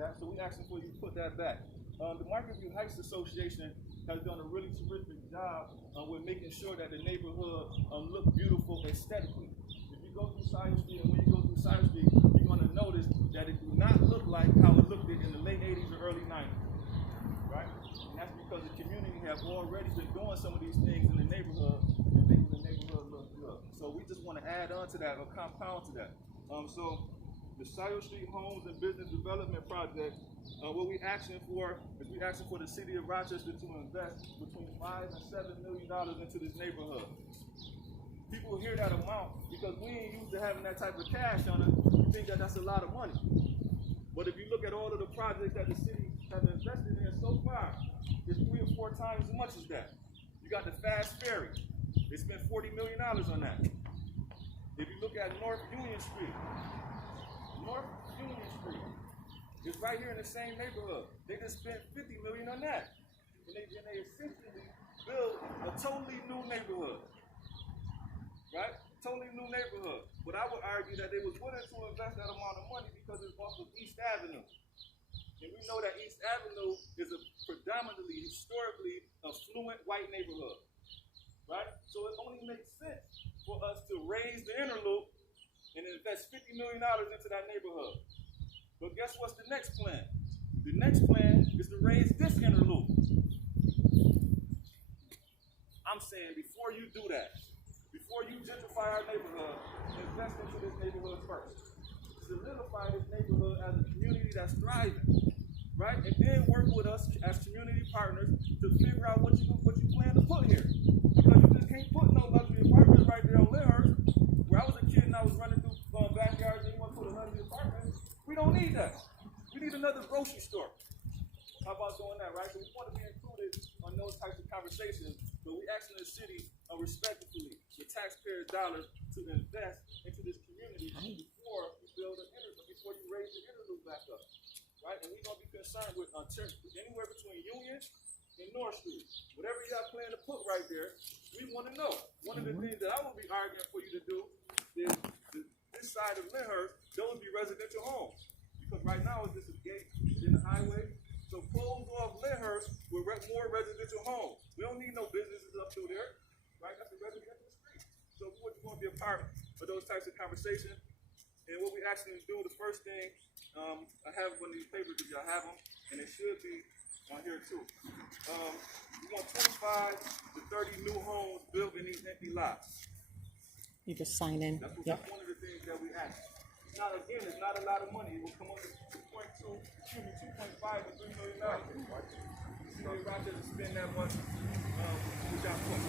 that, so we're asking for you to put that back. The Marketview Heights Association has done a really terrific job with making sure that the neighborhood look beautiful aesthetically. If you go through Scio Street, and when you go through Scio Street, you're going to notice that it do not look like how it looked in the late 80s or early 90s, right? And that's because the community have already been doing some of these things in the neighborhood and making the neighborhood look good. So we just want to add on to that or compound to that. So the Scio Street Homes and Business Development Project, what we're asking for is we're asking for the City of Rochester to invest between $5 and $7 million into this neighborhood. People hear that amount because we ain't used to having that type of cash on it. We think that that's a lot of money. But if you look at all of the projects that the city has invested in so far, it's 3 or 4 times as much as that. You got the fast ferry. They spent $40 million on that. If you look at North Union Street is right here in the same neighborhood. They just spent $50 million on that. And they essentially built a totally new neighborhood. Right? Totally new neighborhood. But I would argue that they was willing to invest that amount of money because it's off of East Avenue. And we know that East Avenue is a predominantly, historically affluent white neighborhood. Right? So it only makes sense for us to raise the inner loop and invest $50 million into that neighborhood. But guess what's the next plan? The next plan is to raise this inner loop. I'm saying before you do that, before you gentrify our neighborhood, invest into this neighborhood first. Solidify this neighborhood as a community that's thriving, right? And then work with us as community partners to figure out what you plan to put here. Because you just can't put no luxury apartments right there on Lyndhurst. Where I was a kid and I was running through backyards and you want to put a luxury apartment. We don't need that. We need another grocery store. How about doing that, right? So we want to be included on those types of conversations, but we asking the city respectfully, with taxpayers' dollars, to invest into this community before you build an before you raise the inner loop back up, right? And we're gonna be concerned with anywhere between Union and North Street. Whatever y'all plan to put right there, we want to know. One of the things that I will be arguing for you to do is this side of Lyndhurst, those would be residential homes. Because right now it's just a gate in the highway. So close off Lyndhurst with more residential homes. We don't need no businesses up through there, right? That's a residential street. So we want to be a part of those types of conversations. And what we actually do, the first thing, I have one of these papers if y'all have them, and it should be on here too. We want 25 to 30 new homes built in these empty lots. You just sign in. That's one of the things that we ask. Now again, it's not a lot of money. It will come up to 2.5 to $3 million. See if Rochester spend that much with y'all point.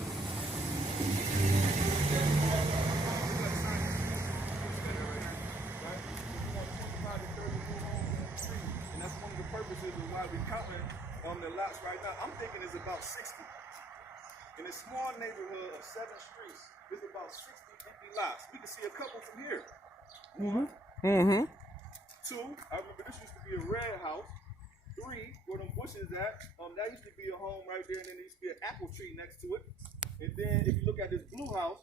And that's one of the purposes of why we're counting on the lots right now. I'm thinking it's about 60. In a small neighborhood of 7 streets, there's about 60 empty lots. We can see a couple from here. 1, 2, I remember this used to be a red house. 3, where them bushes at, that used to be a home right there, and then there used to be an apple tree next to it. And then if you look at this blue house,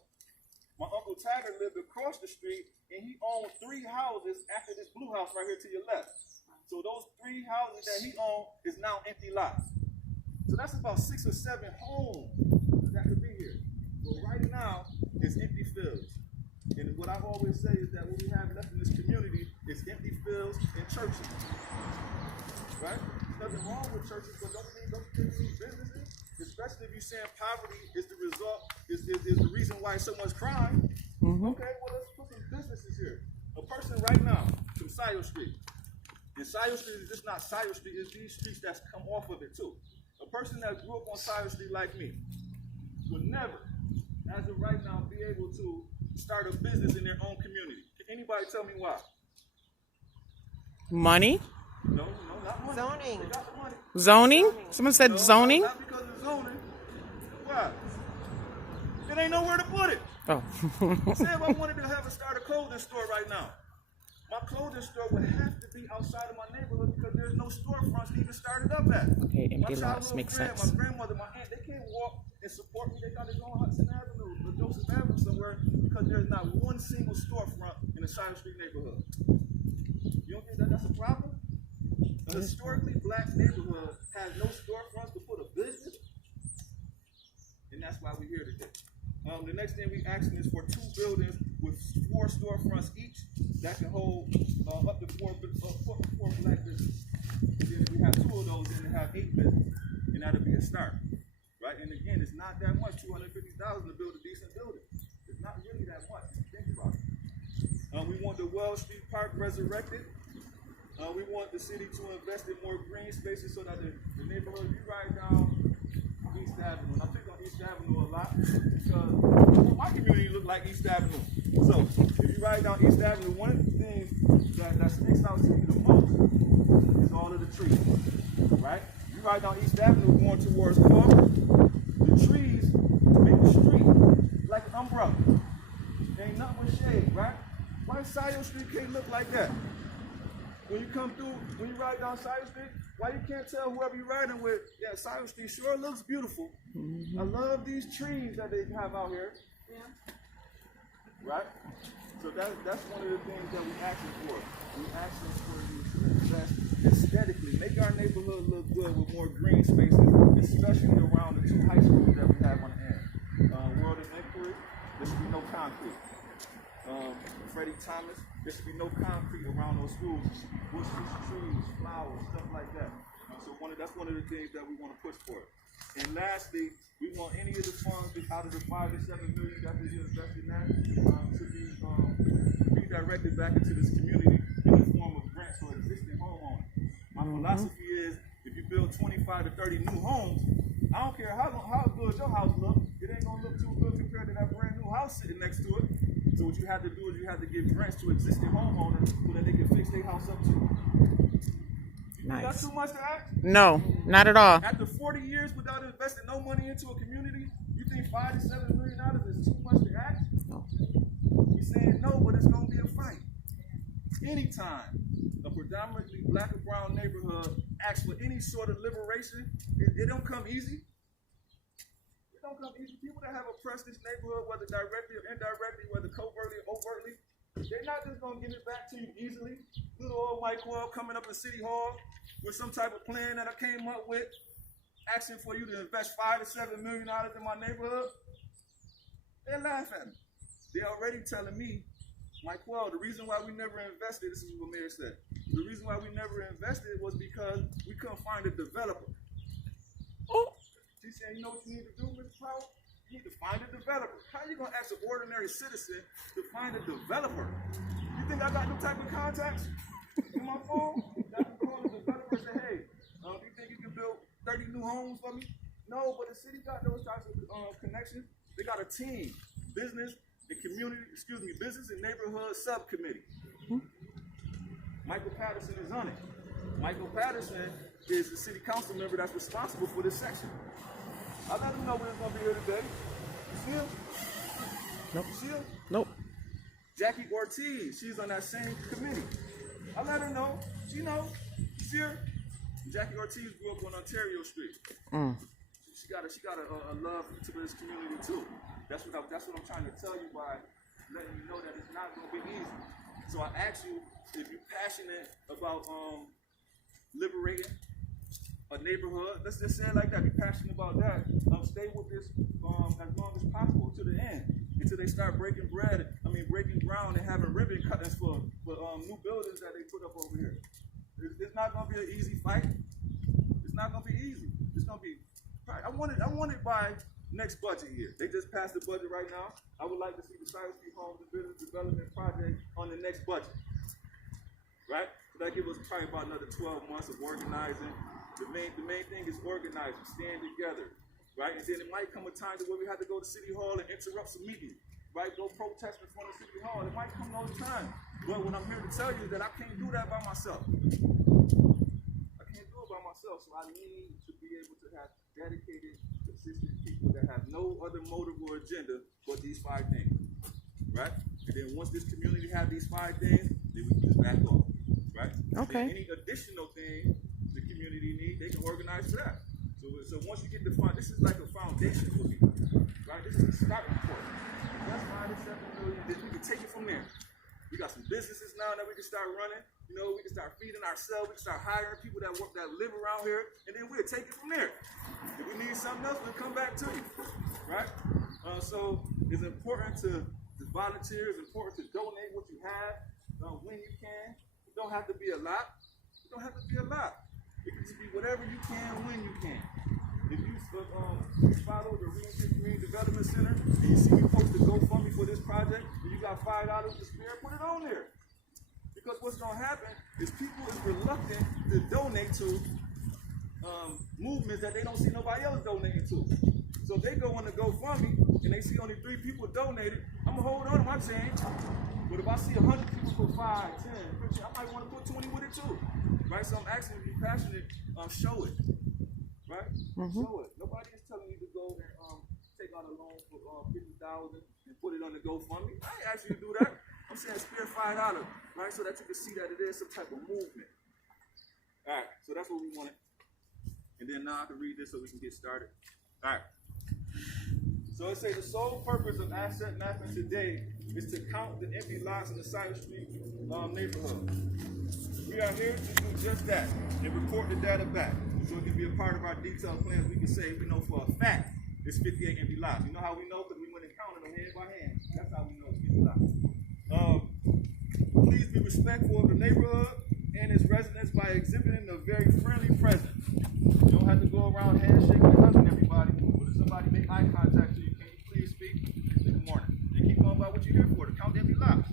my Uncle Tiger lived across the street, and he owned 3 houses after this blue house right here to your left. So those 3 houses that he owned is now empty lots. So that's about 6 or 7 homes that could be here. But right now, it's empty fields. And what I always say is that what we have left in this community is empty fields and churches. Right? There's nothing wrong with churches, but don't need businesses. Especially if you're saying poverty is the result, is the reason why so much crime. Okay, well let's put some businesses here. A person right now from Scio Street. And Scio Street is just not Scio Street, it's these streets that's come off of it too. A person that grew up on Scio Street like me would never, as of right now, be able to start a business in their own community. Can anybody tell me why? Money? No, not money. Zoning. They got the money. Zoning? Someone said zoning? Not because of zoning. Why? It ain't nowhere to put it. Oh. Say if I wanted to start a clothing store right now. My clothing store would have to be outside of my neighborhood because there's no storefronts to even start it up at. Okay, empty lots makes sense. My grandmother, my aunt, they can't walk and support me. They got to go on Hudson Avenue or Joseph Avenue somewhere because there's not one single storefront in the Scio Street neighborhood. You don't think that that's a problem? A historically black neighborhood has no storefronts to put a business, and that's why we're here today. The next thing we asking is for 2 buildings with 4 storefronts each that can hold up to 4 black businesses. Then if we have 2 of those, then we have 8 businesses, and that'll be a start, right? And again, it's not that much, $250,000 to build a decent building. It's not really that much. Think about it. We want the Wells Street Park resurrected. We want the city to invest in more green spaces so that the neighborhood, you ride down East Avenue, and I pick on East Avenue a lot because my community look like East Avenue. So if you ride down East Avenue, one of the things that sticks out to you the most is all of the trees, right? You ride down East Avenue going towards Park, the trees make the street like an umbrella. There ain't nothing with shade, right? Why Scio Street can't look like that? When you come through, when you ride down Scio Street, why you can't tell whoever you're riding with, yeah, Scio Street sure looks beautiful. I love these trees that they have out here. Yeah. Right? So that's one of the things that we're asking for. We're asking for you to invest aesthetically, make our neighborhood look good with more green spaces, especially around the 2 high schools that we have on the end. World of Inquiry, there should be no concrete. Freddie Thomas, there should be no concrete around those schools. Bushes, trees, flowers, stuff like that. So that's one of the things that we want to push for. And lastly, we want any of the funds out of the $5 to $7 million that we invested in that to be redirected back into this community in the form of grants for existing homeowners. My philosophy is, if you build 25 to 30 new homes, I don't care how good your house looks, it ain't gonna look too good compared to that brand new house sitting next to it. So what you have to do is you have to give grants to existing homeowners so that they can fix their house up too. Nice. That's too much to ask? No, not at all. After 40 years without investing no money into a community, you think $5 to $7 million is too much to ask? No. We're saying no, but it's gonna be a fight. Anytime a predominantly black or brown neighborhood asks for any sort of liberation, it don't come easy. It don't come easy. People that have oppressed this neighborhood, whether directly or indirectly, whether covertly or overtly, they're not just gonna give it back to you easily. Little old Miquel coming up in City Hall with some type of plan that I came up with, asking for you to invest $5 to $7 million in my neighborhood. They laugh at me. They're already telling me, Miquel, the reason why we never invested, this is what Mayor said, the reason why we never invested was because we couldn't find a developer. Oh. She said, you know what you need to do, Mr. Powell? You need to find a developer. How are you going to ask an ordinary citizen to find a developer? You think I got no type of contacts in my phone? That can call the developer and say, hey, you think you can build 30 new homes for me? No, but the city got those types of connections. They got a team, business and neighborhood subcommittee. Michael Patterson is on it. Michael Patterson is the city council member that's responsible for this section. I let him know when he's going to be here today. You see him? Nope. You see him? Nope. Jackie Ortiz, she's on that same committee. I let her know. She knows. You see her? Jackie Ortiz grew up on Ontario Street. She got a love to this community too. That's what I'm trying to tell you by letting you know that it's not going to be easy. So I ask you, if you're passionate about liberating a neighborhood, let's just say it like that, be passionate about that, stay with this as long as possible to the end, until they start breaking ground and having ribbon cuttings for new buildings that they put up over here. It's not going to be an easy fight. It's not going to be easy. It's going to be, I want it by next budget year. They just passed the budget right now. I would like to see the Scio Homes and Business Development Project on the next budget. Right? So that gives us probably about another 12 months of organizing. The main thing is organizing, staying together. Right? And then it might come a time to where we have to go to City Hall and interrupt some meetings. Right? Go protest in front of City Hall. It might come those times. But what I'm here to tell you is that I can't do that by myself. I can't do it by myself. So I need to be able to have dedicated, consistent people that have no other motive or agenda but these 5 things. Right? And then once this community have these 5 things, then we can just back off. Right? Okay. Any additional thing the community needs, they can organize for that. So once you get the fund, this is like a foundation for people. Right? This is a starting point. That's 5 to 7 million. Then we can take it from there. We got some businesses now that we can start running. You know, we can start feeding ourselves. We can start hiring people that work, that live around here, and then we'll take it from there. If we need something else, we'll come back to you, right? So it's important to volunteer. It's important to donate what you have when you can. It don't have to be a lot. It don't have to be a lot. It can just be whatever you can when you can. If you follow the Reentry Community Development Center and you see me post the GoFundMe for this project and you got $5 to spare, put it on there. Because what's going to happen is people is reluctant to donate to movements that they don't see nobody else donating to. So if they go on the GoFundMe and they see only 3 people donated, I'm going to hold on to my change. But if I see 100 people put 5, 10, 15, I might want to put 20 with it too. Right? So I'm asking you to be passionate, show it. Right? Show it. Nobody is telling you to go and take out a loan for $50,000 and put it on the GoFundMe. I ain't asking you to do that. I'm saying spare $5, right? So that you can see that it is some type of movement. All right, so that's what we wanted. And then now I can read this so we can get started. All right. So it says the sole purpose of asset mapping today is to count the empty lots in the Scio Street neighborhood. We are here to do just that and report the data back. So it can be a part of our detailed plans. We can say we know for a fact it's 58 empty lots. You know how we know? Because we went and counted them hand by hand. That's how we know it's 50 lots. Please be respectful of the neighborhood and its residents by exhibiting a very friendly presence. You don't have to go around handshaking and hugging everybody. But if somebody make eye contact to you, can you please speak? Good morning. And keep going about what you're here for, to count empty lots.